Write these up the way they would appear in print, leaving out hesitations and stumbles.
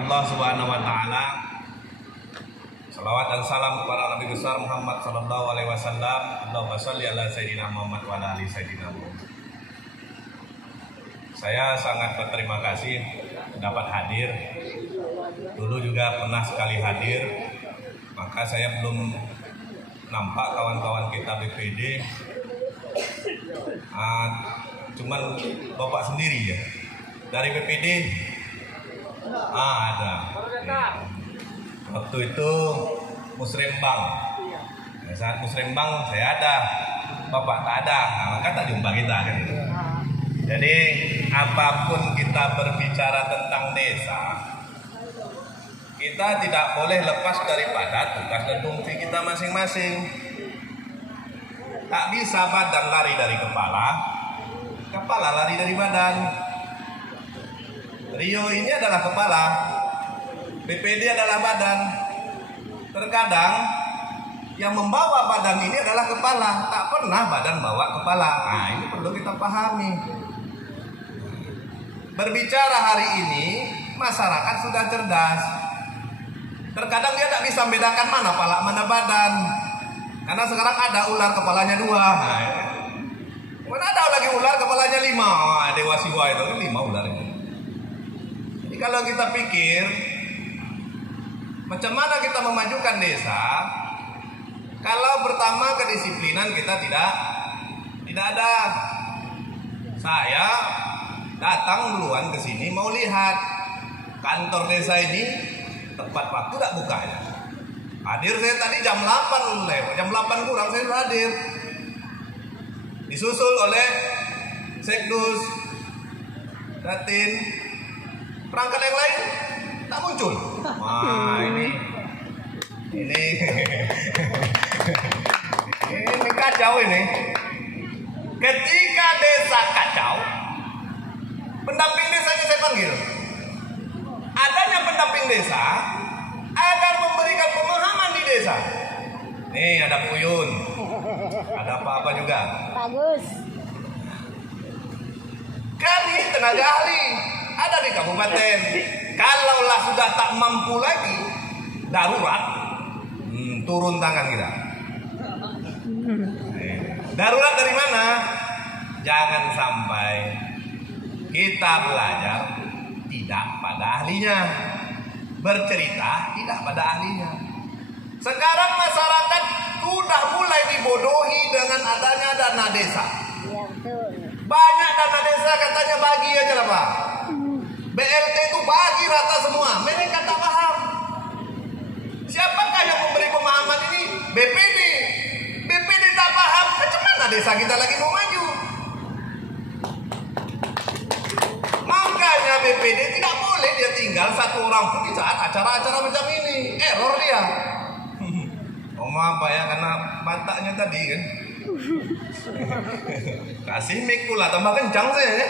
Allah Subhanahu wa taala. Salawat dan salam kepada Nabi besar Muhammad sallallahu alaihi wasallam. Allahumma shalli ala sayyidina Muhammad wa ala ali sayyidina Muhammad. Saya sangat berterima kasih dapat hadir. Dulu juga pernah sekali hadir. Maka saya belum nampak kawan-kawan kita BPD. Cuman Bapak sendiri ya. Dari BPD ada. Waktu itu musrembang. Saat musrembang saya ada, Bapak tak ada. Nah, maka tak jumpa kita kan. Jadi apapun kita berbicara tentang desa, kita tidak boleh lepas daripada tugas dan fungsi kita masing-masing. Tak bisa badan lari dari kepala, kepala lari dari badan. Rio ini adalah kepala, BPD adalah badan. Terkadang yang membawa badan ini adalah kepala, tak pernah badan bawa kepala. Nah, ini perlu kita pahami. Berbicara hari ini, masyarakat sudah cerdas. Terkadang dia tak bisa membedakan mana kepala, mana badan. Karena sekarang ada ular kepalanya 2. Nah, mana ada lagi ular kepalanya 5. Dewa Siwa itu 5 ular itu. Jadi kalau kita pikir macam mana kita memajukan desa, kalau pertama kedisiplinan kita tidak ada. Saya datang duluan ke sini mau lihat kantor desa ini tepat waktu tak bukanya. Hadir saya tadi jam 8 jam 8 kurang saya sudah hadir. Disusul oleh Sekdus, Datin, perangkat yang lain tak muncul. Wah, ini kacau ini. Ketika desa kacau, pendamping desanya saya panggil. Adanya pendamping desa agar memberikan pemahaman di desa. Nih ada Puyun, ada apa-apa juga. Bagus. Kami tenaga ahli ada di kabupaten. Kalaulah sudah tak mampu lagi, darurat, turun tangan kita. Darurat dari mana? Jangan sampai kita belajar tidak pada ahlinya, bercerita tidak pada ahlinya. Sekarang masyarakat sudah mulai dibodohi dengan adanya dana desa. Ya, betul. Banyak dana desa katanya bagi aja lah Pak. BLT itu bagi rata semua. Mereka tak paham. Siapakah yang memberi pemahaman ini? BPD. BPD tak paham. Macam mana desa kita lagi mau maju? Makanya BPD tidak boleh dia tinggal satu orang pun di saat acara-acara macam ini. Error dia. Maaf Pak ya, karena matanya tadi kan. Kasih mic pula, tambah kencang saya ya.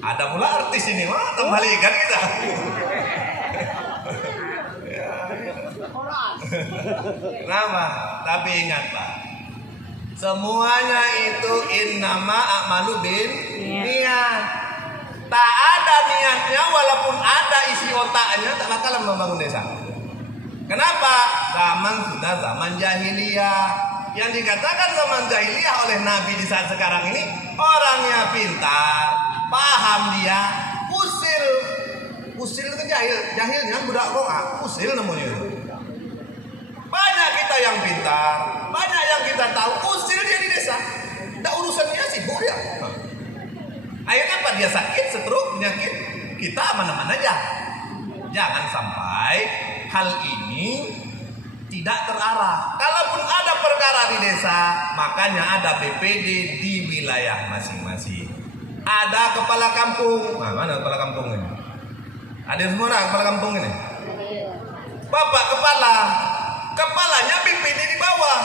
Ada pula artis ini, wah kembalikan kita. Kenapa? Tapi ingat Pak, semuanya itu innama a'malu bin niat. Tak ada niatnya, walaupun ada isi otaknya, tak bakalan membangun desa. Kenapa? Zaman sudah zaman jahiliyah. Yang dikatakan zaman jahiliyah oleh Nabi di saat sekarang ini, orangnya pintar, paham dia, usil. Usil itu jahilnya budak roa, usil namanya itu. Banyak kita yang pintar, banyak yang kita tahu, usil dia di desa. Tak urusannya sibuk dia. Akhirnya apa? Dia sakit, stroke, penyakit, kita aman-aman aja. Jangan sampai hal ini tidak terarah. Kalaupun ada perkara di desa, makanya ada BPD di wilayah masing-masing. Ada kepala kampung. Nah, mana kepala kampung ini? Ada semua orang kepala kampung ini. Bapak kepala, kepalanya BPD di bawah.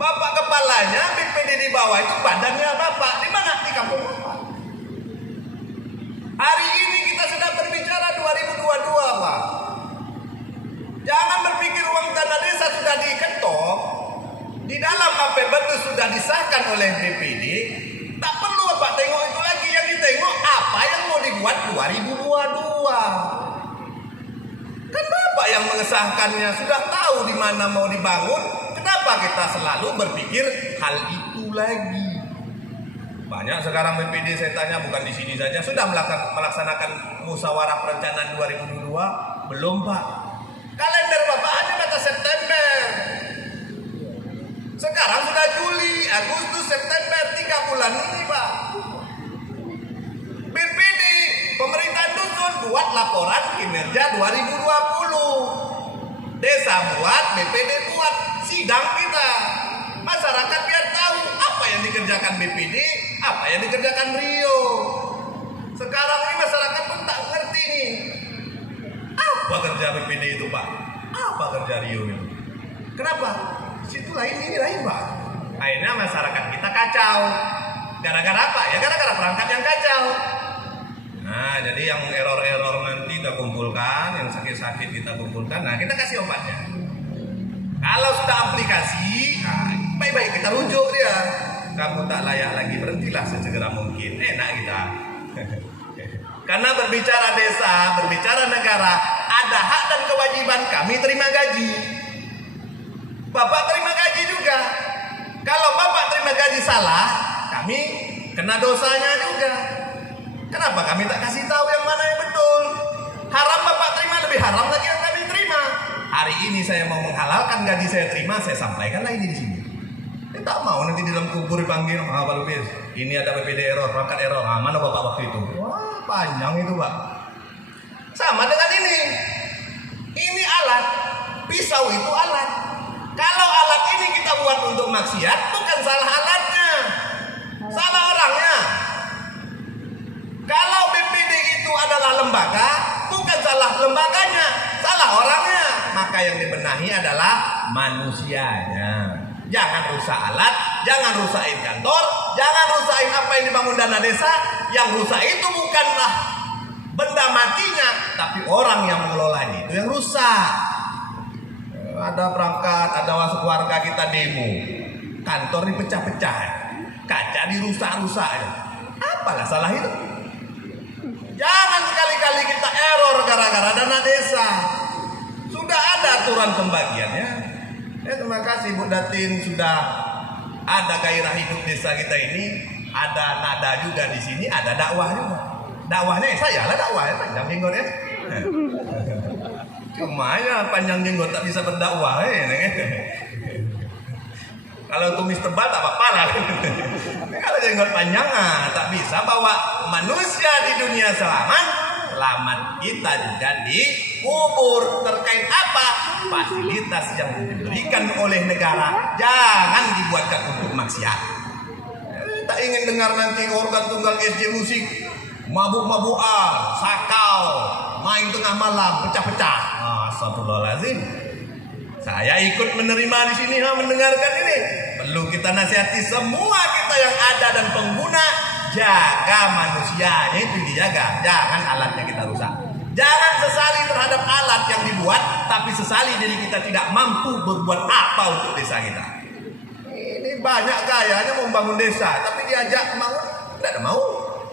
Bapak kepalanya BPD di bawah itu badannya bapak di mana? Di kampung bapak. Hari ini kita sedang berbicara 2022 Pak. Jangan berpikir uang dana desa sudah diketok. Di dalam APBD sudah disahkan oleh BPD. Tak perlu Bapak tengok itu lagi. Yang ditengok apa yang mau dibuat 2022. keluar. Kan Bapak yang mengesahkannya, sudah tahu di mana mau dibangun. Kenapa kita selalu berpikir hal itu lagi? Banyak sekarang BPD saya tanya, bukan di sini saja, sudah melaksanakan musyawarah perencanaan 2022? Belum, Pak. Kalender Bapak hanya batas September. Sekarang sudah Juli, Agustus, September, 3 bulan ini, Pak. BPD, pemerintahan dusun buat laporan kinerja 2020. Desa buat, BPD buat, sidang kita. Masyarakat biar tahu apa yang dikerjakan BPD, apa yang dikerjakan Rio. Sekarang ini masyarakat pun tak ngerti nih. Apa kerja BPD itu, Pak? Apa kerja Rio itu? Kenapa? Situ lain, ini lain, Pak. Akhirnya masyarakat kita kacau. Gara-gara apa? Ya gara-gara perangkat yang kacau. Nah, jadi yang error-error nanti kita kumpulkan, yang sakit-sakit kita kumpulkan. Nah, kita kasih obatnya. Kalau sudah aplikasi, nah, baik-baik kita rujuk dia. Kamu tak layak lagi, berhentilah sesegera mungkin. Enak kita. Karena berbicara desa, berbicara negara, ada hak dan kewajiban kami terima gaji. Bapak terima gaji juga. Kalau Bapak terima gaji salah, kami kena dosanya juga. Kenapa kami tak kasih tahu yang mana yang betul? Haram Bapak terima, lebih haram lagi yang kami terima. Hari ini saya mau menghalalkan gaji saya terima, saya sampaikan lagi di sini. Saya tak mau nanti di dalam kubur dipanggil, Pak Lubis, ini ada BPD error, perangkat error. Mana Bapak waktu itu? Wah, panjang itu, Pak. Sama dengan ini. Ini alat, pisau itu alat. Kalau alat ini kita buat untuk maksiat, bukan salah alatnya, salah orangnya. Kalau BPD itu adalah lembaga, bukan salah lembaganya, salah orangnya. Maka yang dibenahi adalah manusianya. Jangan rusak alat, jangan rusakin kantor, jangan rusakin apa yang dibangun dana desa. Yang rusak itu bukanlah benda matinya, tapi orang yang mengelolanya itu yang rusak. Ada perangkat, ada warga kita demo, kantor dipecah-pecah, kaca dirusak-rusak. Apalah salah itu? Jangan sekali-kali kita error gara-gara dana desa. Sudah ada aturan pembagiannya. Terima kasih Bu Datin, sudah ada gairah hidup desa kita ini. Ada nada juga di sini, ada dakwah juga. Dakwahnya saya lah dakwah, panjang jenggot ya. Cuma ya panjang jenggot tak bisa berdakwah Kalau tumis tebal tak apa-apa lah. Kalau jenggot panjang tak bisa bawa manusia di dunia selamat. Selamat kita juga dikubur. Terkait apa? Fasilitas yang diberikan oleh negara jangan dibuatkan untuk maksiat. Tak ingin dengar nanti organ tunggal SJ musik mabuk-mabukan, sakau, main tengah malam, pecah-pecah. Astagfirullahaladzim. Saya ikut menerima di sini, mendengarkan ini. Perlu kita nasihati semua kita yang ada dan pengguna, jaga manusianya itu dijaga, jangan alatnya kita rusak. Jangan sesali terhadap alat yang dibuat, tapi sesali diri kita tidak mampu berbuat apa untuk desa kita. Ini banyak gayanya membangun desa, tapi diajak mau, tidak ada mau.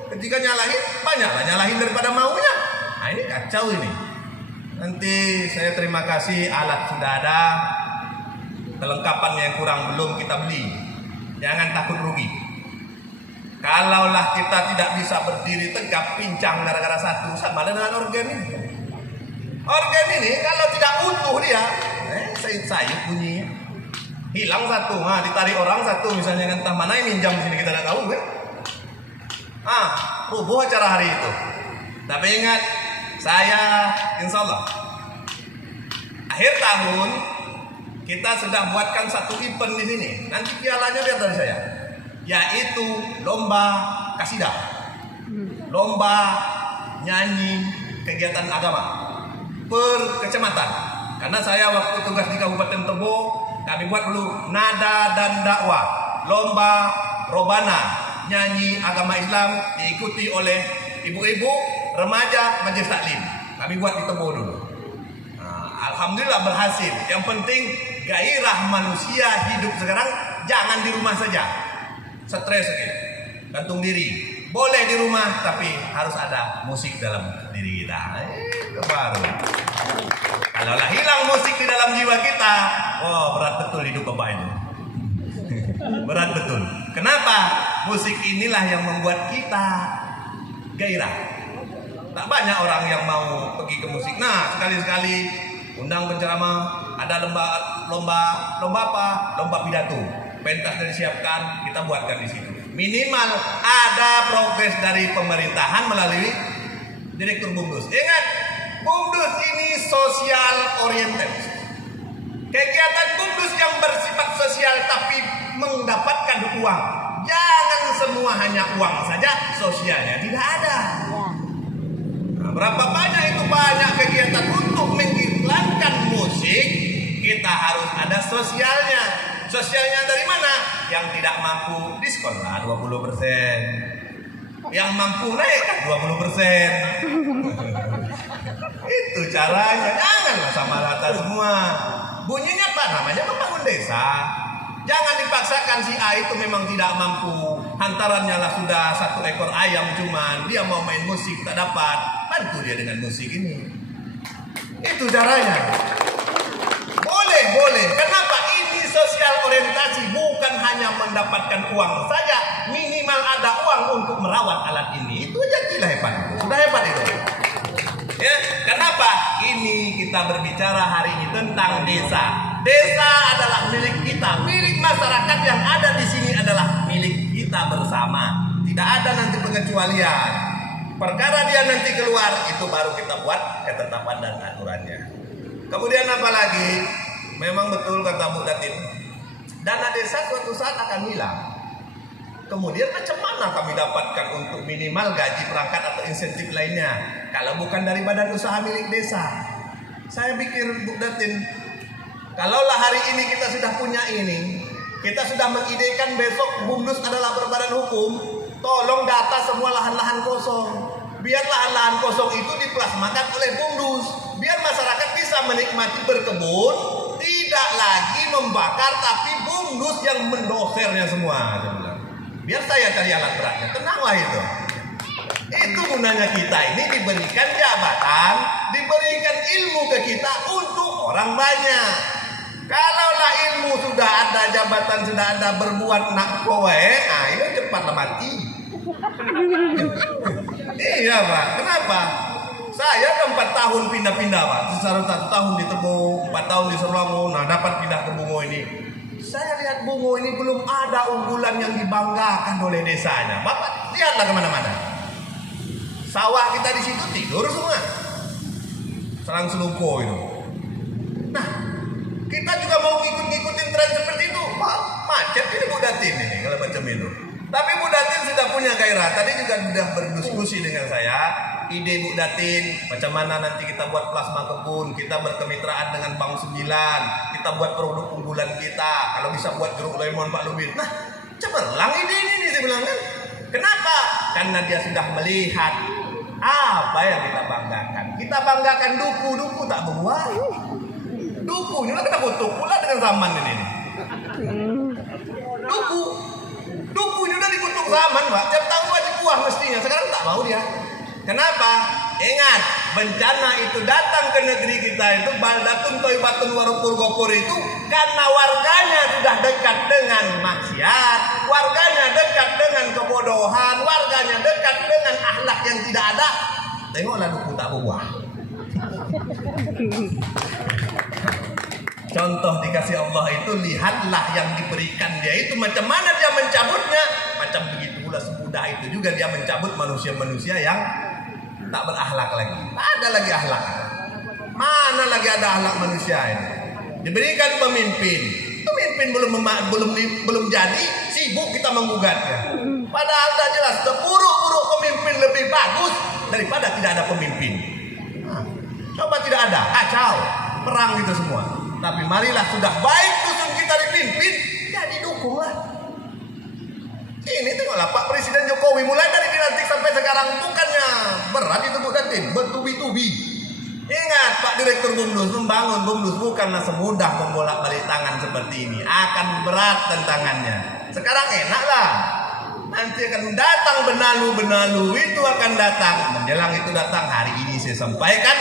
Ketika nyalahin, banyaklah nyalahin daripada maunya. Nah ini kacau ini. Nanti saya terima kasih alat sudah ada, kelengkapan yang kurang belum kita beli. Jangan takut rugi. Kalaulah kita tidak bisa berdiri tegak pincang gara-gara satu, sama dengan organ ini. Organ ini kalau tidak utuh dia, sayup bunyinya. Hilang satu, ditarik orang satu misalnya, entah mana yang minjam sini kita tidak tahu kan. Rubuh acara hari itu. Tapi ingat, saya insya Allah akhir tahun kita sudah buatkan satu event di sini. Nanti pialanya biar dari saya, yaitu lomba kasidah, lomba nyanyi kegiatan agama per kecamatan. Karena saya waktu tugas di Kabupaten Tebo, kami buat dulu nada dan dakwah, lomba robana nyanyi agama Islam diikuti oleh ibu-ibu remaja majelis taklim. Kami buat di Tebo dulu. Alhamdulillah berhasil. Yang penting gairah manusia hidup sekarang jangan di rumah saja. Stres, gantung diri. boleh di rumah, tapi harus ada musik dalam diri kita. Itu baru. Kalau lah hilang musik di dalam jiwa kita, berat betul hidup Bapak ini. Berat betul. Kenapa? Musik inilah yang membuat kita gairah. Tak banyak orang yang mau pergi ke musik. Nah, sekali-sekali undang penceramah, ada lomba apa? Lomba pidato. Pentas sudah disiapkan, kita buatkan di situ. Minimal ada progres dari pemerintahan melalui Direktur Bumdus. Ingat, Bumdus ini sosial oriented. Kegiatan Bumdus yang bersifat sosial tapi mendapatkan uang. Jangan semua hanya uang saja, sosialnya tidak ada. Nah, berapa banyak itu banyak kegiatan untuk mengiklankan musik, kita harus ada sosialnya. Sosialnya dari mana? Yang tidak mampu diskon lah 20%. Yang mampu naikkan 20%. Itu caranya. Janganlah sama rata semua. Bunyinya apa? Namanya membangun desa. Jangan dipaksakan si A itu memang tidak mampu. Hantarannya lah sudah 1 ekor ayam cuman. Dia mau main musik tak dapat. Bantu dia dengan musik ini. Itu caranya. Boleh. Kenapa? Ini sosial orientasi. Bukan hanya mendapatkan uang saja. Minimal ada uang untuk merawat alat ini. Itu aja gila hebat. Sudah hebat itu. Ya, kenapa? Ini kita berbicara hari ini tentang desa. Desa adalah milik kita, milik masyarakat yang ada di sini adalah milik kita bersama. Tidak ada nanti pengecualian. Perkara dia nanti keluar, itu baru kita buat ketetapan dan aturannya. Kemudian apa lagi? Memang betul kata Bu Datin, dana desa suatu saat akan hilang. Kemudian macam mana kami dapatkan untuk minimal gaji perangkat atau insentif lainnya? Kalau bukan dari badan usaha milik desa. Saya pikir Bu Datin, kalaulah hari ini kita sudah punya ini, kita sudah mengidekan besok Bumdus adalah berbadan hukum, tolong data semua lahan-lahan kosong. Biar lahan-lahan kosong itu diplasmakan oleh Bumdus. Biar masyarakat bisa menikmati berkebun, tidak lagi membakar, tapi Bumdus yang mendosernya semua. Biar saya cari alat beratnya, tenanglah itu. Itu gunanya kita ini diberikan jabatan, diberikan ilmu ke kita untuk orang banyak. Kalaulah ilmu sudah ada, jabatan sudah ada, berbuat nak kowe, itu cepatlah mati. Iya Pak, kenapa? Saya kan 4 tahun pindah-pindah Pak. Secara 1 tahun di Tebo, 4 tahun di Serwango, nah dapat pindah ke Bungo ini. Saya lihat Bungo ini belum ada unggulan yang dibanggakan oleh desanya. Bapak lihatlah kemana-mana. Sawah kita di situ tidur semua. Serang seluko itu. Nah, kita juga mau ngikutin tren seperti itu. Pak, macet ini Bu Datin ini kalau macam itu. Tapi Bu Datin sudah punya gairah. Tadi juga sudah berdiskusi dengan saya. Ide Bu Datin, macam mana nanti kita buat plasma kebun, kita berkemitraan dengan Bank 9, kita buat produk unggulan kita. Kalau bisa buat jeruk lemon Pak Lubin. Nah, cemerlang ide ini saya bilang kan. Kenapa? Karena dia sudah melihat apa yang kita banggakan. Kita banggakan duku tak berbuah. Dukunya kita kutuk pula dengan zaman ini. Dukunya udah dikutuk zaman Pak. Tiap tahun wajib buah mestinya. Sekarang tak mau dia. Kenapa? Ingat, bencana itu datang ke negeri kita itu baldatun toibatun warupur gopur itu karena warganya sudah dekat dengan maksiat, warganya dekat dengan kebodohan, warganya dekat dengan akhlak yang tidak ada. Tengoklah duku tak berbuah. Contoh dikasih Allah itu, lihatlah yang diberikan dia itu macam mana dia mencabutnya. Macam begitu pula semudah itu juga dia mencabut manusia-manusia yang tak berakhlak lagi. Tak ada lagi akhlak. Mana lagi ada akhlak manusia ini? Diberikan pemimpin belum jadi, sibuk kita menggugatnya. Padahal tak jelas, seburuk-buruk pemimpin lebih bagus daripada tidak ada pemimpin. Coba tidak ada, kacau, perang gitu semua. Tapi marilah sudah baik dusun kita dipimpin, jadi dukunglah. Ini tengoklah Pak Presiden Jokowi mulai dari dilantik sampai sekarang bukannya berat itu Bu Datin, bertubi-tubi. Ingat Pak Direktur Bumdus, membangun Bumdus bukanlah semudah membolak-balik tangan seperti ini. Akan berat tantangannya. Sekarang enak lah. nanti akan datang benalu-benalu itu akan datang. Menjelang itu datang, hari ini saya sampaikan,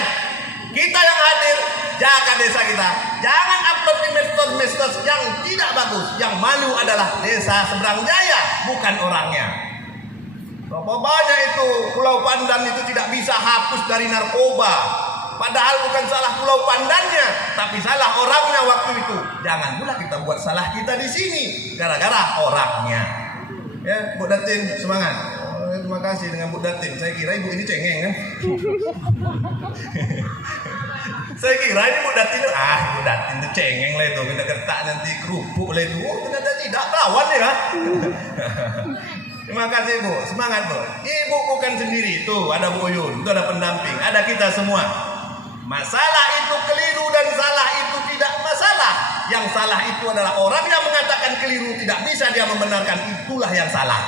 kita yang hadir jaga desa kita. Jangan upload di medsos yang tidak bagus. Yang malu adalah desa Seberang Jaya, bukan orangnya. Berapa banyak itu Pulau Pandan itu tidak bisa hapus dari narkoba. Padahal bukan salah Pulau Pandannya, tapi salah orangnya waktu itu. Jangan pula kita buat salah kita di sini gara-gara orangnya. Ya, Bu Datin, semangat. Oh, terima kasih dengan Bu Datin. Saya kira ibu ini cengeng kan? Saya kira ini Bu Datin itu, Bu Datin itu cengeng lah itu. Kita ketak nanti kerupuk lah itu. Oh, ternyata tidak kawan ya. Terima kasih Bu, semangat Bu. Ibu bukan sendiri, tuh ada Bu Uyun, itu ada pendamping, ada kita semua. Masalah itu keliru dan salah itu tidak masalah. Yang salah itu adalah orang yang mengatakan keliru, tidak bisa dia membenarkan, itulah yang salah.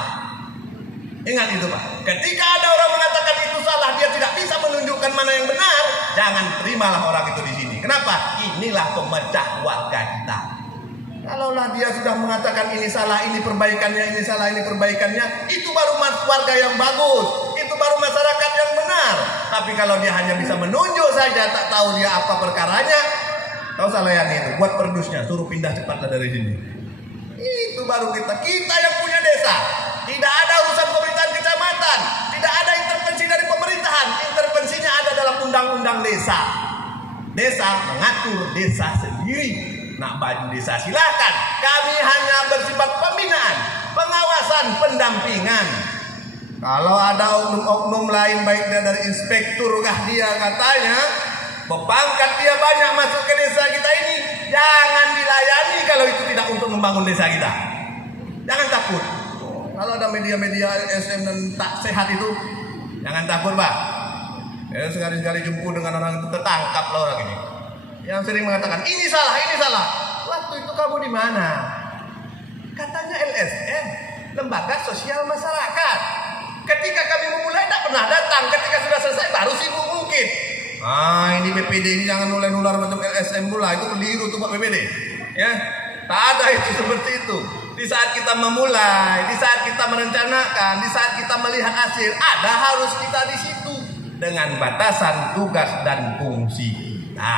Ingat itu Pak. Ketika ada orang mengatakan itu salah, dia tidak bisa menunjukkan mana yang benar, jangan terimalah orang itu di sini. Kenapa? Inilah pemecah warga kita. Kalaulah dia sudah mengatakan ini salah, ini perbaikannya, ini salah, ini perbaikannya, itu baru warga yang bagus, itu baru masyarakat yang benar. Tapi kalau dia hanya bisa menunjuk saja, tak tahu dia apa perkaranya, kau salah yang itu, buat perdusnya, suruh pindah cepatlah dari sini. Itu baru kita yang punya desa. Tidak ada urusan pemerintahan kecamatan, tidak ada intervensi dari pemerintahan. Intervensinya ada dalam undang-undang desa. Desa mengatur desa sendiri. Nak baju desa silakan. Kami hanya bersifat pembinaan, pengawasan, pendampingan. Kalau ada oknum-oknum lain, baik dari inspektur kah dia katanya, berpangkat dia banyak masuk ke desa kita ini, jangan dilayani kalau itu tidak untuk membangun desa kita. Jangan takut. Kalau ada media-media LSM dan tak sehat itu, jangan takut Pak. Ya, sekali-sekali jumpa dengan orang itu, tertangkap lah orang ini. Yang sering mengatakan ini salah, ini salah. Waktu itu kamu di mana? Katanya LSM, Lembaga Sosial Masyarakat. Ketika kami memulai tidak pernah datang. Ketika sudah selesai baru sibuk mungkin. Ini BPD ini jangan nular macam LSM pula. Itu keliru tuh Pak BPD. Ya, tak ada itu seperti itu. Di saat kita memulai, di saat kita merencanakan, di saat kita melihat hasil, ada harus kita di situ dengan batasan tugas dan fungsi kita.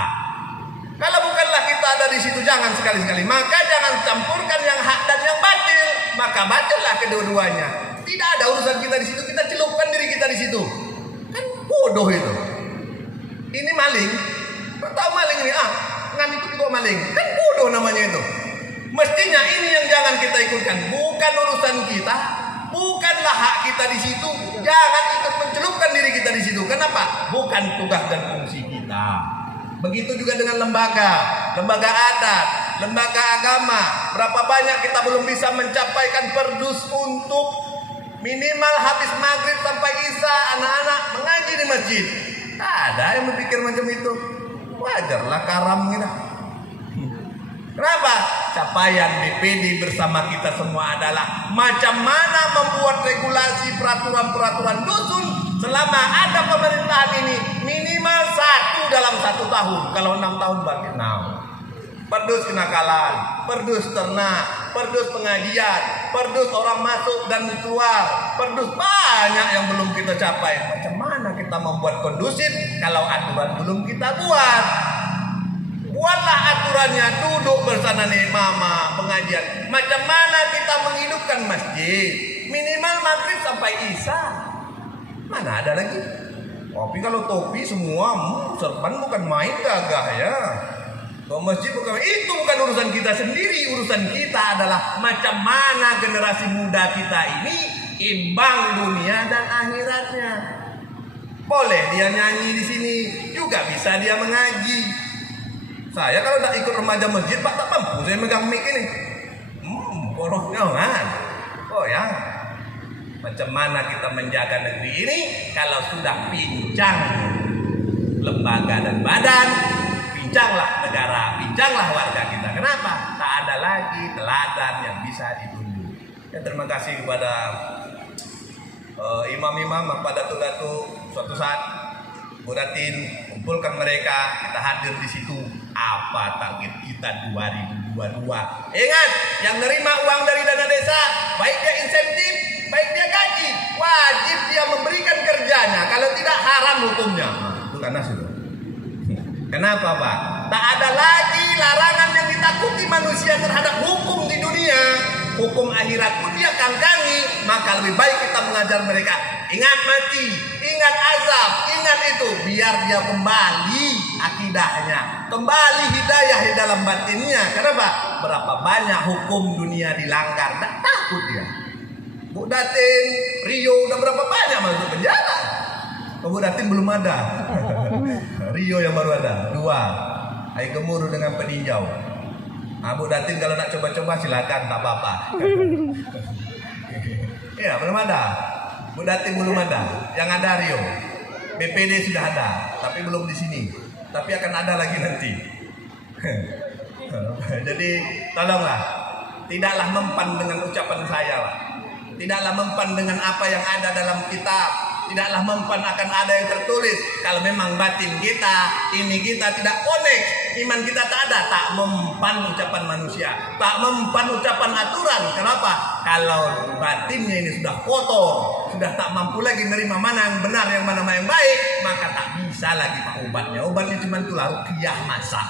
Kalau bukanlah kita ada di situ, jangan sekali-sekali. Maka jangan campurkan yang hak dan yang batil. Maka batillah kedua-duanya. Tidak ada urusan kita di situ. Kita celupkan diri kita di situ. Kan bodoh itu. Ini maling. Tahu maling ini? Ngan ikut kok maling. Kan bodoh namanya itu. Mestinya ini yang jangan kita ikutkan. Bukan urusan kita. Bukanlah hak kita di situ. Jangan ikut mencelupkan diri kita di situ. Kenapa? Bukan tugas dan fungsi kita. Begitu juga dengan lembaga adat, lembaga agama. Berapa banyak kita belum bisa mencapaikan perdus untuk minimal habis maghrib sampai isya anak-anak mengaji di masjid. Tak ada yang berpikir macam itu. Wajarlah karam kita. Kenapa? Capaian BPD bersama kita semua adalah macam mana membuat regulasi peraturan-peraturan dusun selama ada pemerintahan ini minimal 1 dalam 1 tahun. Kalau 6 tahun bagi 6. Perdus kenakalan, perdus ternak, perdus pengajian, perdus orang masuk dan keluar, perdus banyak yang belum kita capai. Macam mana kita membuat kondusif kalau aturan belum kita buat? Buatlah aturannya, duduk bersama mama pengajian. Macam mana kita menghidupkan masjid? Minimal maghrib sampai isya. Mana ada lagi? Tapi kalau topi semua, serban bukan main gagah ya. Kalau masjid bukan, itu bukan urusan kita sendiri. Urusan kita adalah macam mana generasi muda kita ini imbang dunia dan akhiratnya. Boleh dia nyanyi di sini, juga bisa dia mengaji. Saya kalau tak ikut remaja masjid, Pak, tak mampu saya megang mic ini. Porosnya kan. Oh ya. Macam mana kita menjaga negeri ini kalau sudah pincang lembaga dan badan, pincanglah negara, pincanglah warga kita. Kenapa? Tak ada lagi teladan yang bisa ditunjuk. Ya, terima kasih kepada imam-imam, pada datuk-datuk. Suatu saat Bu Datin kumpulkan mereka, kita hadir di situ. Apa target kita 2022? Ingat, yang nerima uang dari dana desa, baik dia insentif, baik wajib dia memberikan kerjanya. Kalau tidak haram hukumnya. Itu karena sudah. Kenapa Pak? Tak ada lagi larangan yang ditakuti manusia terhadap hukum di dunia. Hukum akhirat pun dia kangkangi. Maka lebih baik kita mengajar mereka. Ingat mati, ingat azab, ingat itu. Biar dia kembali akidahnya, kembali hidayah di dalam batinnya. Kenapa? Berapa banyak hukum dunia dilanggar. Tak takut dia. Bu Datin, Rio udah berapa banyak masuk penjara. Bu Datin belum ada. Rio yang baru ada 2. Air gemuruh dengan peninjau. Bu Datin kalau nak coba-coba silakan, tak apa-apa. Ya belum ada. Bu Datin belum ada. Yang ada Rio. BPD sudah ada, tapi belum di sini. Tapi akan ada lagi nanti. Jadi tolonglah, tidaklah mempan dengan ucapan saya lah. Tidaklah mempan dengan apa yang ada dalam kitab. Tidaklah mempan akan ada yang tertulis. Kalau memang batin kita, ini kita tidak connect, iman kita tak ada, tak mempan ucapan manusia, tak mempan ucapan aturan. Kenapa? Kalau batinnya ini sudah kotor, sudah tak mampu lagi menerima mana yang benar, yang mana yang baik, maka tak bisa lagi pak obatnya. Obatnya cuma tulah ruqyah masak.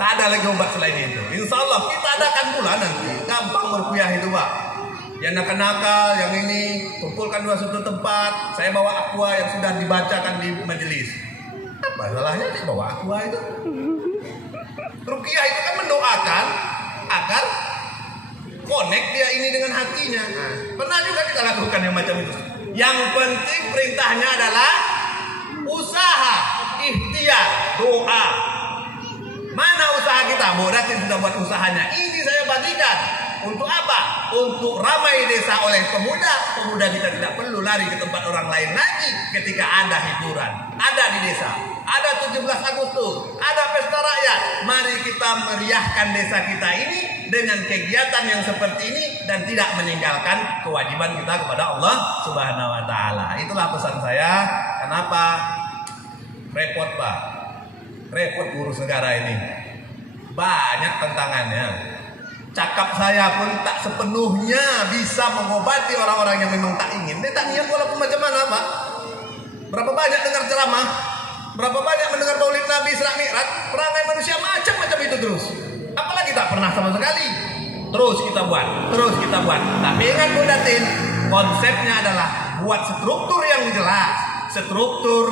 Tak ada lagi obat selain itu. Insya Allah kita adakan pula nanti. Gampang meruqyah itu pak. Yang nakal-nakal, yang ini kumpulkan 2 satu tempat. Saya bawa aqua yang sudah dibacakan di majelis. Apa salahnya sih bawa aqua itu? Ruqyah itu kan mendoakan agar connect dia ini dengan hatinya. Nah, pernah juga kita lakukan yang macam itu. Yang penting perintahnya adalah usaha, ikhtiar, doa. Mana usaha kita? Bodatin sudah buat usahanya. Ini saya bagikan. Untuk apa? Untuk ramai desa oleh pemuda. Pemuda kita tidak perlu lari ke tempat orang lain lagi ketika ada hiburan. Ada di desa. Ada 17 Agustus. Ada pesta rakyat. Mari kita meriahkan desa kita ini dengan kegiatan yang seperti ini dan tidak meninggalkan kewajiban kita kepada Allah Subhanahu wa taala. Itulah pesan saya. Kenapa? Repot, Pak. Repot urus negara ini. Banyak tantangannya. Cakap saya pun tak sepenuhnya bisa mengobati orang-orang yang memang tak ingin. Dia tak niat walaupun macam mana Pak. Berapa banyak dengar ceramah, berapa banyak mendengar maulid Nabi Isra Mi'raj, perangai manusia macam-macam itu terus. Apalagi tak pernah sama sekali. Terus kita buat. Tapi ingat Bu Datin, konsepnya adalah buat struktur yang jelas. Struktur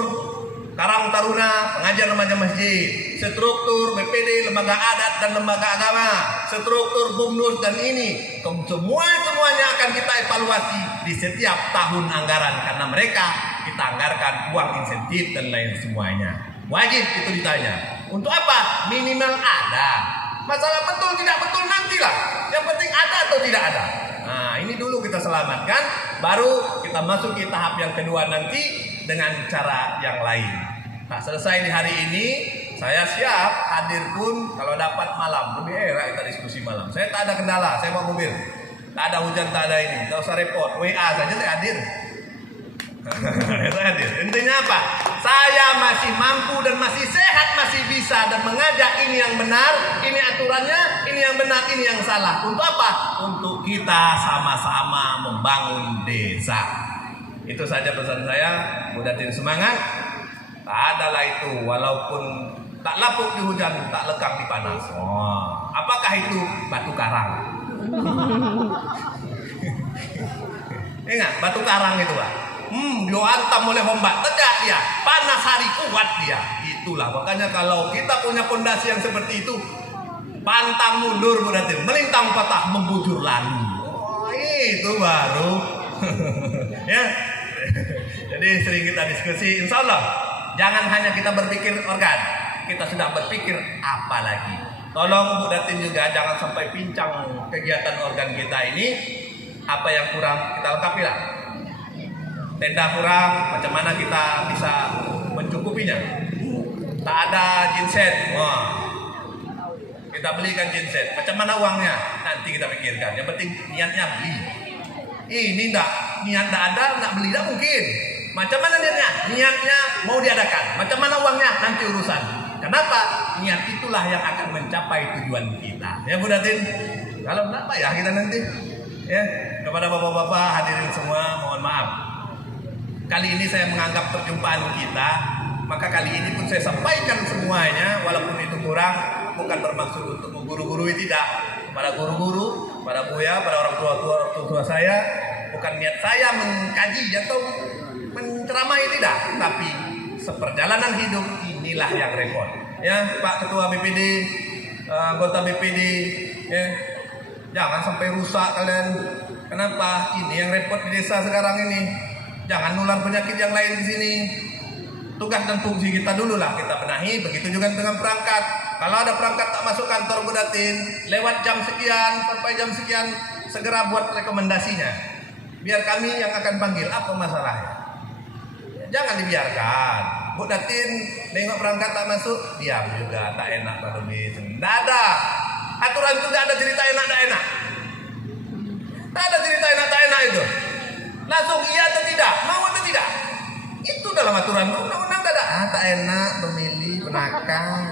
Karang Taruna, pengajian remaja masjid, struktur BPD, lembaga adat dan lembaga agama, struktur BUMNUS dan ini, semuanya akan kita evaluasi di setiap tahun anggaran karena mereka kita anggarkan uang insentif dan lain semuanya. Wajib itu ditanya. Untuk apa? Minimal ada. Masalah betul tidak betul nantilah. Yang penting ada atau tidak ada. Nah, ini dulu kita selamatkan, baru kita masuk ke tahap yang kedua nanti dengan cara yang lain. Nah, selesai di hari ini, saya siap hadir pun kalau dapat malam. Lebih enak kita diskusi malam. Saya tak ada kendala, saya bawa mobil. Tak ada hujan, tak ada ini. Tak usah repot, WA saja saya hadir. Saya hadir. Intinya apa? Saya masih mampu dan masih sehat, masih bisa dan mengajak ini yang benar, ini aturannya, ini yang benar, ini yang salah. Untuk apa? Untuk kita sama-sama membangun desa. Itu saja pesan saya. Mudah-mudahan semangat. Tak adalah itu, walaupun tak lapuk di hujan, tak lekang di panas. Oh, apakah itu? Batu karang. Ingat, batu karang itu Pak. Dia hantam oleh ombak, tegak dia. Panas hari kuat dia. Itulah, makanya kalau kita punya pondasi yang seperti itu, pantang mundur berarti, melintang patah, membujur lalu. Oh, itu baru. Ya. Jadi sering kita diskusi, insya Allah. Jangan hanya kita berpikir organ, kita sudah berpikir apa lagi. Tolong Bu Datin juga jangan sampai pincang kegiatan organ kita ini. Apa yang kurang kita lengkapi lah. Tenda kurang, macam mana kita bisa mencukupinya. Tak ada genset, wah, kita belikan genset. Macam mana uangnya? Nanti kita pikirkan. Yang penting niatnya beli. Ini niat tak ada, nak beli tak mungkin. Macam mana niatnya? Niatnya mau diadakan. Macam mana uangnya? Nanti urusan. Kenapa? Niat itulah yang akan mencapai tujuan kita. Ya Bu Datin? Kalau enggak payah kita nanti. Ya, kepada bapak-bapak hadirin semua, mohon maaf. Kali ini saya menganggap perjumpaan kita, maka kali ini pun saya sampaikan semuanya, walaupun itu kurang, bukan bermaksud untuk mengguru-gurui, tidak. Para guru-guru, para buya, para orang tua saya, bukan niat saya mengkaji atau menceramai, tidak, tapi seperjalanan hidup inilah yang repot. Ya, Pak Ketua BPD, anggota BPD, ya, jangan sampai rusak kalian. Kenapa? Ini yang repot di desa sekarang ini. Jangan nular penyakit yang lain di sini. Tugas dan fungsi kita dulu lah kita benahi. Begitu juga dengan perangkat. Kalau ada perangkat tak masuk kantor Budatin, lewat jam sekian sampai jam sekian, segera buat rekomendasinya. Biar kami yang akan panggil. Apa masalahnya? Jangan dibiarkan. Budatin nengok perangkat tak masuk, diam juga, tak enak Pak Dodi. Tidak ada aturan itu, tidak ada cerita enak tak enak. Tak ada cerita enak tak enak itu. Langsung iya atau tidak, mau atau tidak. Itu dalam aturan undang-undang tak ada. Tak enak pemilih penakan.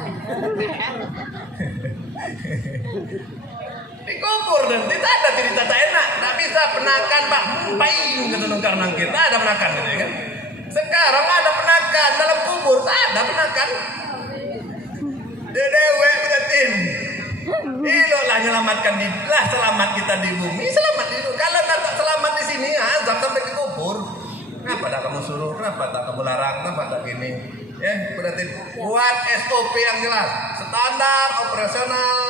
Dikubur dan tidak ada cerita tak enak. Tak bisa penakan Pak. Payung kata nungkar nangkir. Tak ada penakan gitu ya kan. Sekarang ada penakan dalam kubur, tak ada penakan. Dewe Budatin. Ilolah nyelamatkan lah, selamat kita di bumi, selamat di bumi. Kalau tak selamat di sini, azab sampai ke kubur. Kenapa tak kamu suruh? Kenapa tak kamu larang? Kenapa tak gini? Ya, Budatin, buat SOP yang jelas, standar operasional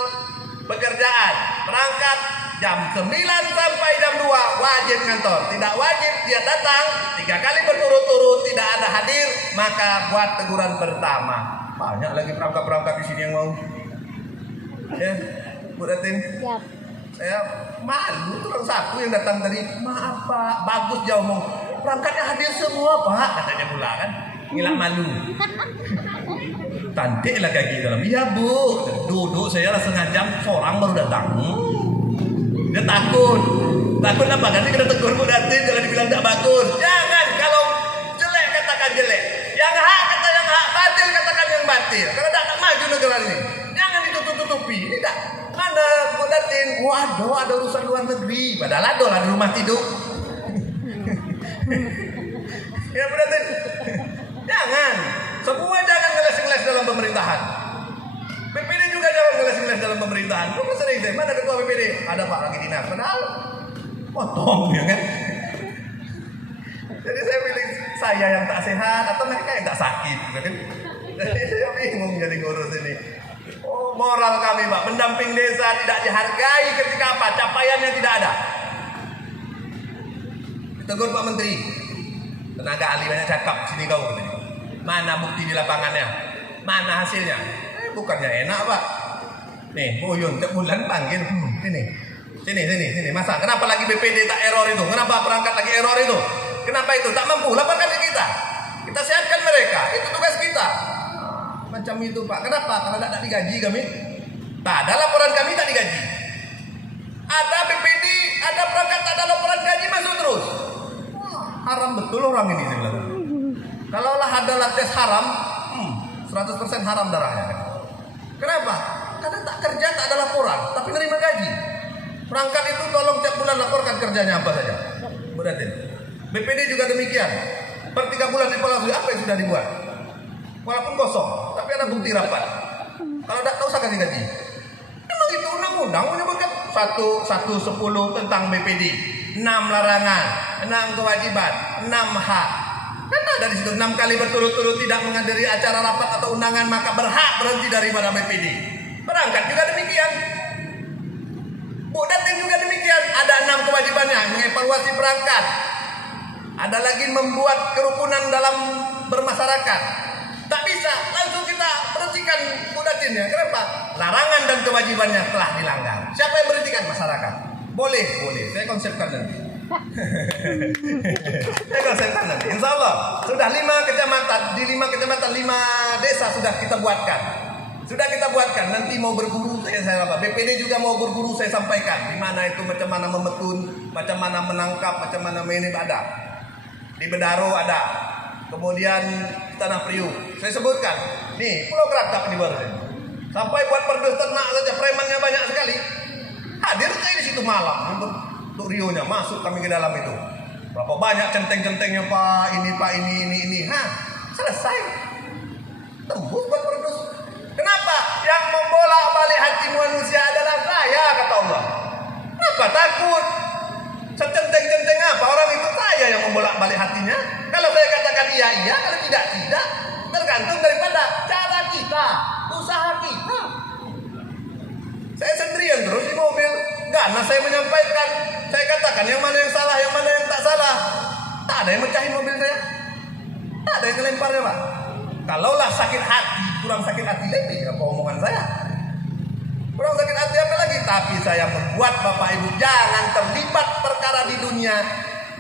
pekerjaan, berangkat jam 9 sampai jam 2 wajib ngantor. Tidak wajib dia datang 3 kali berturut-turut tidak ada hadir, maka buat teguran pertama. Banyak lagi perangkat-perangkat di sini yang mau. Ya, Budatin. Siap. Saya malu tuh orang satu yang datang tadi. Maaf Pak, bagus dia omong. Perangkatnya hadir semua Pak, katanya pula kan. Ngilak malu. Cantik lah kaki dalam. Iya Bu, duduk saya lah setengah jam, seorang baru datang. Dia takut apa? Nanti kena tegur Budatin kalau dibilang tak bagus. Jangan, kalau jelek katakan jelek. Yang hak kata yang hak, batil katakan yang batil. Kalau tak maju negara ini. Jangan ditutup-tutupi. Ini tak. Mana Budatin? Waduh, ada urusan luar negeri. Padahal ada di rumah tidur. Ya Budatin. Jangan. Semua jangan ngeles-ngeles dalam pemerintahan. BPD juga jangan ngeles-ngeles dalam pemerintahan. Lu sering deh, mana ketua BPD? Ada Pak lagi dinas. Padahal potong ya kan. Jadi saya pilih saya yang tak sehat atau mereka yang tak sakit, gitu kan? Jadi saya bingung jadi ngurus ini. Oh, moral kami Pak, pendamping desa tidak dihargai ketika apa? Capaiannya tidak ada. Tegur Pak Menteri, tenaga ahli banyak cakap, sini kau katanya. Mana bukti di lapangannya? Mana hasilnya? Bukannya enak Pak. Nih, Buyun tiap bulan panggil. Sini. Masa? Kenapa lagi BPD tak error itu? Kenapa perangkat lagi error itu? Kenapa itu? Tak mampu. Laporkan ke kita. Kita sehatkan mereka. Itu tugas kita. Macam itu Pak. Kenapa? Karena tak digaji kami. Tak ada laporan kami tak digaji. Ada BPD, ada perangkat tak ada laporan gaji masuk terus. Haram betul orang ini saya bilang. Kalaulah ada tes haram, 100% haram darahnya. Kenapa? Karena tak kerja, tak ada laporan, tapi nerima gaji. Perangkat itu tolong tiap bulan laporkan kerjanya apa saja. Budatin. BPD juga demikian. Per 3 bulan evaluasi apa yang sudah dibuat. Walaupun kosong, tapi ada bukti rapat. Kalau tak tahu saya kasih gaji. Memang itu undang-undang menyebutkan 110 tentang BPD, 6 larangan, 6 kewajiban, 6 hak. Dan ada di situ 6 kali berturut-turut tidak menghadiri acara rapat atau undangan maka berhak berhenti daripada BPD. Berangkat juga demikian. Budatin juga demikian. Ada 6 kewajibannya, mengevaluasi perangkat. Ada lagi membuat kerukunan dalam bermasyarakat. Tak bisa, langsung kita berhentikan Budatinnya. Kenapa? Larangan dan kewajibannya telah dilanggar. Siapa yang berhentikan? Masyarakat. Boleh. Saya konsepkan nanti. Ya kalau saya nanti, insya Allah sudah 5 kecamatan, di 5 kecamatan 5 desa sudah kita buatkan. Nanti mau berguru saya apa? BPD juga mau berguru saya sampaikan. Di mana itu macam mana memetun, macam mana menangkap, macam mana ini ada. Di Bedaro ada. Kemudian Tanah Priuk. Saya sebutkan. Nih Pulau Krakatau di baru. Sampai buat perdes ternak saja premannya banyak sekali. Hadir saya di situ malam untuk Untuk Rionya masuk kami ke dalam itu. Berapa banyak centeng-centengnya Pak, ini. Selesai. Tembus buat berdus. Kenapa? Yang membolak-balik hati manusia adalah saya, kata Allah. Kenapa takut? Secenteng-centeng apa orang itu? Saya yang membolak-balik hatinya. Kalau saya katakan iya, kalau tidak. Tergantung daripada cara kita, usaha kita. Saya sendirian terus di mobil. Karena saya menyampaikan, saya katakan yang mana yang salah, yang mana yang tak salah. Tak ada yang mecahin mobil saya. Tak ada yang ngelemparnya, Pak. Kalaulah sakit hati, kurang sakit hati lebih apa omongan saya. Kurang sakit hati apa lagi? Tapi saya membuat Bapak Ibu jangan terlibat perkara di dunia,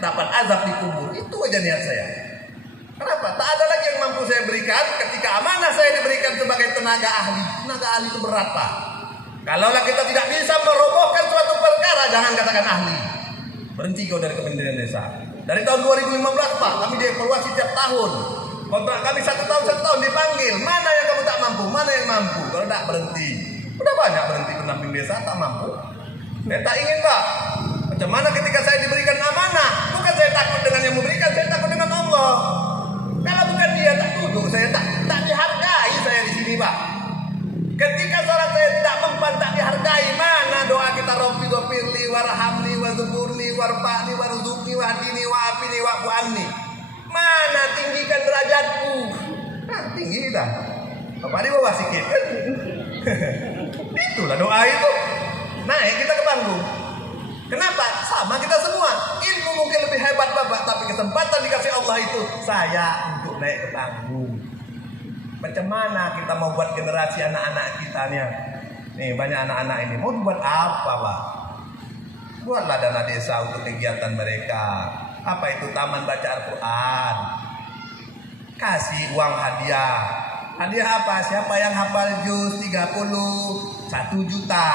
dapat azab di kubur. Itu aja niat saya. Kenapa? Tak ada lagi yang mampu saya berikan ketika amanah saya diberikan sebagai tenaga ahli. Tenaga ahli itu berat, Pak. Kalaulah kita tidak bisa merobohkan suatu perkara, jangan katakan ahli. Berhenti kau dari Kementerian Desa. Dari tahun 2015, Pak, kami dievaluasi tiap tahun. Kontrak kami 1 tahun dipanggil. Mana yang kamu tak mampu? Mana yang mampu? Kalau tak berhenti. Udah banyak berhenti pendamping desa tak mampu. Saya tak ingin, Pak. Macam mana ketika saya diberikan amanah? Bukan saya takut dengan yang memberikan, saya takut dengan Allah. Kalau bukan dia tak duduk, saya tak dihargai saya di sini, Pak. Ketika salat saya tidak mempan, tak dihargai. Mana doa kita? Rabbi ghafirli warhamni warzuqni warfa'ni warzuqni wahdini wa'afini wa'fu'anni. Mana tinggikan derajatku? Tinggi dah. Bapak di bawah sikit. Itulah doa itu. Naik kita ke panggung. Kenapa? Sama kita semua. Ilmu mungkin lebih hebat Bapak, tapi kesempatan dikasih Allah itu saya untuk naik ke panggung. Macam mana kita mau buat generasi anak-anak kita nih banyak anak-anak ini mau buat apa, Pak? Buatlah dana desa untuk kegiatan mereka. Apa itu taman baca Al-Quran? Kasih uang hadiah. Hadiah apa? Siapa yang hafal juz 30 1 juta.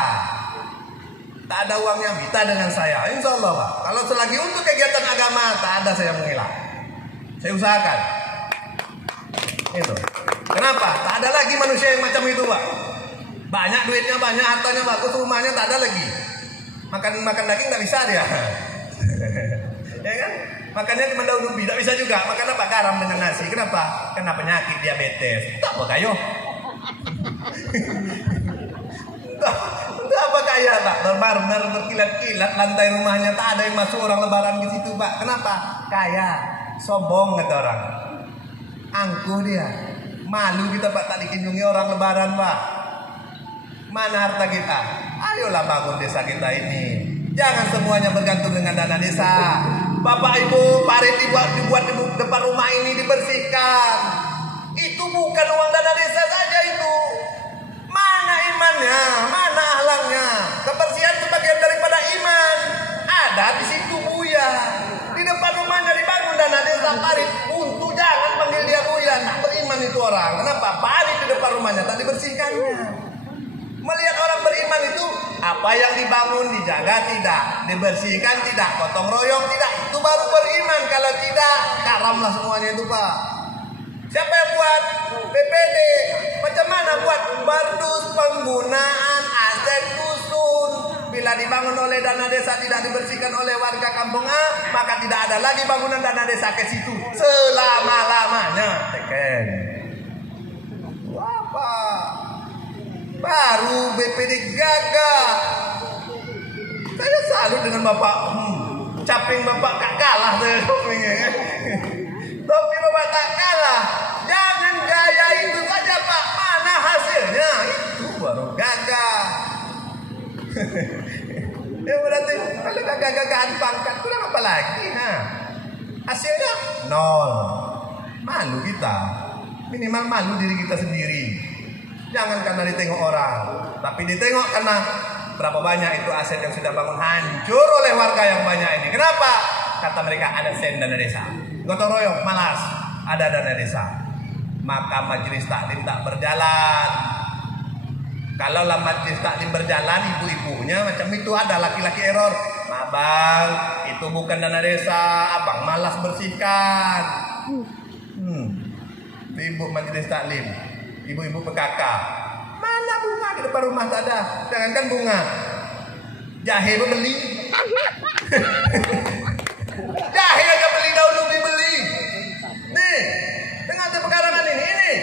Tak ada uangnya, minta dengan saya. Insya Allah, Pak. Kalau selagi untuk kegiatan agama tak ada saya mengelak. Saya usahakan. Itu. Kenapa? Tak ada lagi manusia yang macam itu, Pak. Banyak duitnya, banyak hartanya bagus, rumahnya tak ada lagi. Makan daging tak bisa dia. Ya kan? Makannya cuma daun ubi, tak bisa juga. Makan apa? Garam dengan nasi. Kenapa? Kena penyakit diabetes. Tak apa kayo. Tak apa kaya, Pak. Bermarmer berkilat-kilat lantai rumahnya, tak ada yang masuk orang lebaran di situ, Pak. Kenapa? Kaya. Sombong kata orang. Angkuh dia. Malu kita, Pak, tak dikunjungi orang lebaran, Pak. Mana harta kita? Ayolah bangun desa kita ini. Jangan semuanya bergantung dengan dana desa. Bapak Ibu, parit dibuat di depan rumah ini dibersihkan. Itu bukan uang dana desa saja itu. Mana imannya? Mana ahlaknya? Kebersihan sebagian daripada iman. Ada di situ Buya. Di depan rumahnya dibangun dana desa parit. Untuk jangan panggil dia Buya. Tak beriman itu orang. Kenapa? Parit di depan rumahnya tak dibersihkannya. Melihat orang beriman itu apa yang dibangun dijaga tidak, dibersihkan tidak, gotong royong tidak, itu baru beriman. Kalau tidak, karamlah semuanya itu, Pak. Siapa yang buat? BPD. Macam mana buat? Berdus penggunaan aset dusun. Bila dibangun oleh dana desa tidak dibersihkan oleh warga kampung A, maka tidak ada lagi bangunan dana desa ke situ selama-lamanya. Teken. Apa? Baru BPD gagah. Saya salut dengan Bapak. Caping Bapak tak kalah saya capingnya. Tapi Bapak tak kalah. Jangan gaya itu saja, Pak. Mana hasilnya? Itu baru gagah. Ya berarti kalau gagah-gagahan pangkat kurang apa lagi? Hasilnya nol. Malu kita. Minimal malu diri kita sendiri. Jangan karena ditengok orang, tapi ditengok karena berapa banyak itu aset yang sudah bangun hancur oleh warga yang banyak ini. Kenapa? Kata mereka ada sen dana desa. Gotong royong, malas. Ada dana desa. Maka majelis taklim tak berjalan. Kalau majelis taklim berjalan, ibu-ibunya macam itu ada laki-laki error. Abang, itu bukan dana desa. Abang malas bersihkan. Ibu majelis taklim. Ibu-ibu PKK. Mana bunga di depan rumah tak ada. Jangankan bunga. Jahe pun beli. Jahe aja beli daun ubi beli. Nih, dengar pekarangan ini.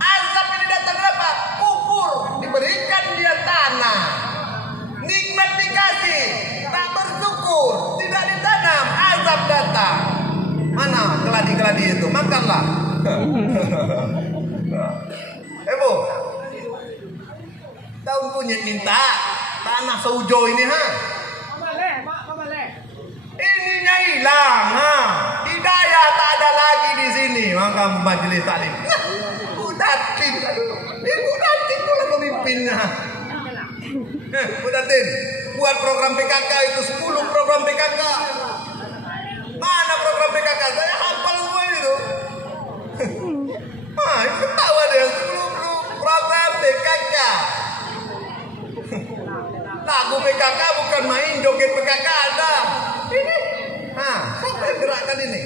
Azab ini datang berapa? Kubur, diberikan dia tanah. Nikmat dikasih, tak bersyukur, tidak ditanam, azab datang. Mana keladi-keladi itu? Makanlah. Bu, tahun punya minta tanah seujo ini ha. Ininya hilang ha. Hidayah tak ada lagi di sini. Maka majelis taklim. Budatin, Budatin pula pemimpinnya. Budatin, buat program PKK itu 10 program PKK. Mana program PKK? Saya hafal semua itu. Itu tahu ada 10 program PKK. Lagu PKK bukan main, joget PKK ada. Ini, siapa yang gerakkan ini?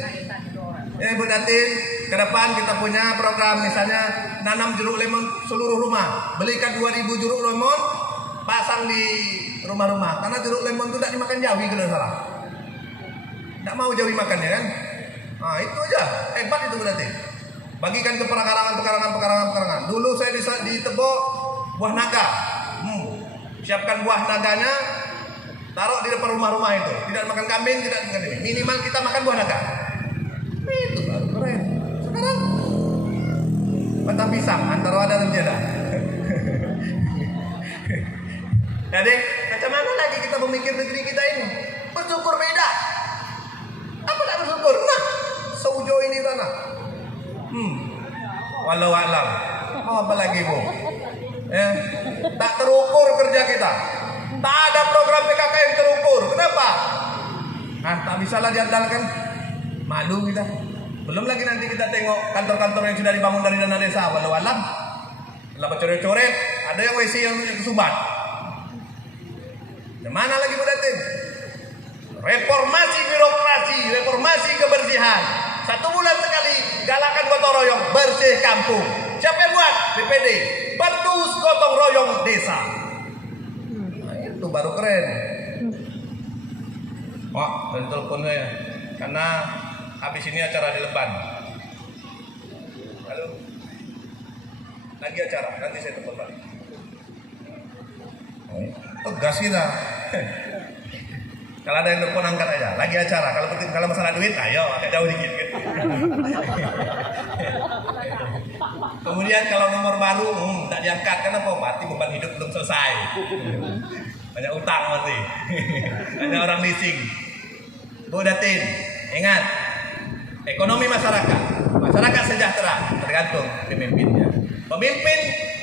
Ya Ibu Datin, ke depan kita punya program misalnya nanam jeruk lemon seluruh rumah. Belikan 2000 jeruk lemon, pasang di rumah-rumah. Karena jeruk lemon itu tidak dimakan jawi kalau salah. Tidak mau jawi makannya kan? Itu aja. Hebat itu Bu Datin. Bagikan ke pekarangan. Dulu saya di Tebok buah naga. Siapkan buah naganya, taruh di depan rumah-rumah itu. Tidak makan kambing, tidak makan ini. Minimal kita makan buah naga. Itu baru keren. Sekarang batang pisang antara wadah dan jeda. Jadi macam mana lagi kita memikir negeri kita ini? Bersyukur beda. Apa tak bersyukur? Nah, seujo ini tanah. Walau alam. Mau apa lagi Bu? Ya, tak terukur kerja kita. Tak ada program PKK yang terukur. Kenapa? Tak bisalah diandalkan. Malu kita. Belum lagi nanti kita tengok kantor-kantor yang sudah dibangun dari dana desa. Walau alam. Lalu coret-coret. Ada yang WC yang kesubat. Mana lagi Bu Datin? Reformasi birokrasi, reformasi kebersihan. 1 bulan sekali galakan gotong royong bersih kampung. Siapa yang buat? BPD. Berdus gotong royong desa. Itu baru keren. Dan teleponnya ya. Karena habis ini acara di Leban. Halo. Lagi acara, nanti saya telepon balik. Tegas kita. Kalau ada yang telepon angkat aja. Lagi acara. Kalau masalah duit, ayo agak jauh dikit. Kemudian kalau nomor baru, tak diangkat. Kenapa? Berarti beban hidup belum selesai. Banyak utang berarti. Banyak orang leasing. Bu Datin, ingat. Ekonomi masyarakat sejahtera tergantung pemimpinnya. Pemimpin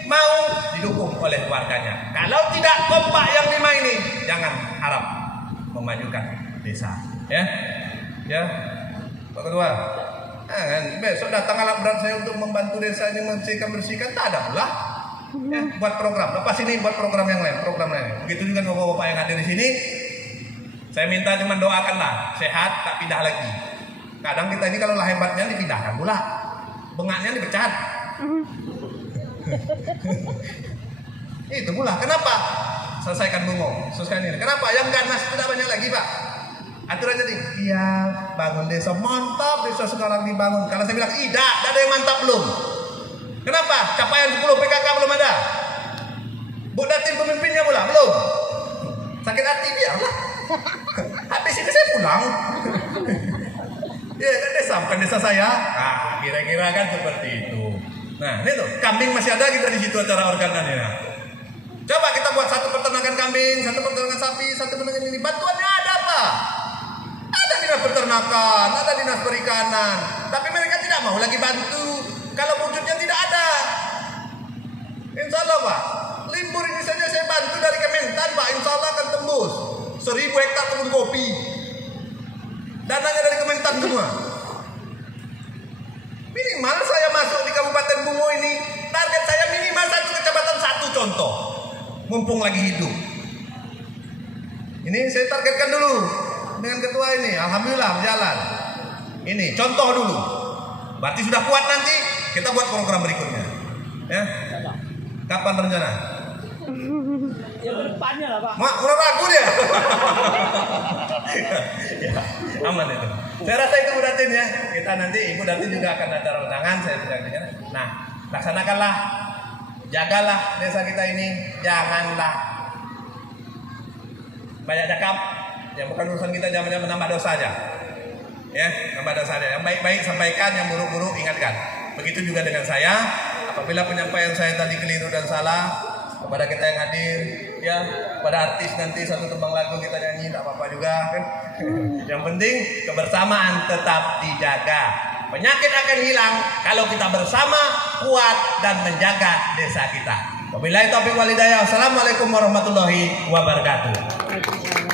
mau didukung oleh warganya. Kalau tidak kompak yang 5 ini, jangan harap memajukan desa. Ya. Pak Ketua, besok datang alat berat saya untuk membantu desa ini membersihkan, tak ada pula. Ya, buat program. Lepas ini buat program yang lain, Begitu juga bapak-bapak yang ada di sini. Saya minta cuma doakanlah sehat, tak pindah lagi. Kadang kita ini kalau lah hebatnya dipindahkan pula, bengaknya dipecat. Itu pula. Kenapa? Selesaikan ini. Kenapa? Yang ganas tidak banyak lagi Pak. Aturan jadi, iya bangun desa mantap, desa sekarang dibangun. Kalau saya bilang, tidak ada yang mantap belum. Kenapa? Capaian 10 PKK belum ada. Bu Datin pemimpinnya pula belum. Sakit hati biarlah. Habis ini saya pulang. Ya kan bukan desa saya. Kira-kira kan seperti itu. Nah, ini tuh kambing masih ada kita di situ acara organannya. Coba kita buat satu peternakan kambing, satu peternakan sapi, satu peternakan ini. Bantuannya ada apa? Ada dinas peternakan, ada dinas perikanan. Tapi mereka tidak mau lagi bantu. Kalau wujudnya tidak ada. Insya Allah Pak, limbur ini saja saya bantu dari Kementan Pak. Insya Allah akan tembus 1000 hektar kebun kopi. Dananya dari Kementan semua. Minimal saya masuk di Kabupaten Bungo ini, target saya minimal 1 kecamatan 1 contoh. Mumpung lagi hidup. Ini saya targetkan dulu dengan ketua ini. Alhamdulillah berjalan. Ini contoh dulu. Berarti sudah kuat, nanti kita buat program berikutnya. Ya. Kapan rencana? Yang depannya lah Pak. Mak, kurang ragu dia. Ya, aman itu. Saya rasa itu Bu Datin ya. Kita nanti Ibu Datin juga akan acara undangan, saya sudah dengar. Nah, laksanakanlah, jagalah desa kita ini, janganlah banyak cakap. Ya bukan urusan kita, jangan menambah dosa aja. Ya, nambah dosa aja. Yang baik-baik sampaikan, yang buruk-buruk ingatkan. Begitu juga dengan saya. Apabila penyampaian saya tadi keliru dan salah, kepada kita yang hadir, ya, pada artis nanti satu tembang lagu kita nyanyi, tak apa-apa juga kan. Yang penting kebersamaan tetap dijaga. Penyakit akan hilang kalau kita bersama, kuat dan menjaga desa kita. Wabillahi taufiq wal hidayah. Wassalamualaikum warahmatullahi wabarakatuh.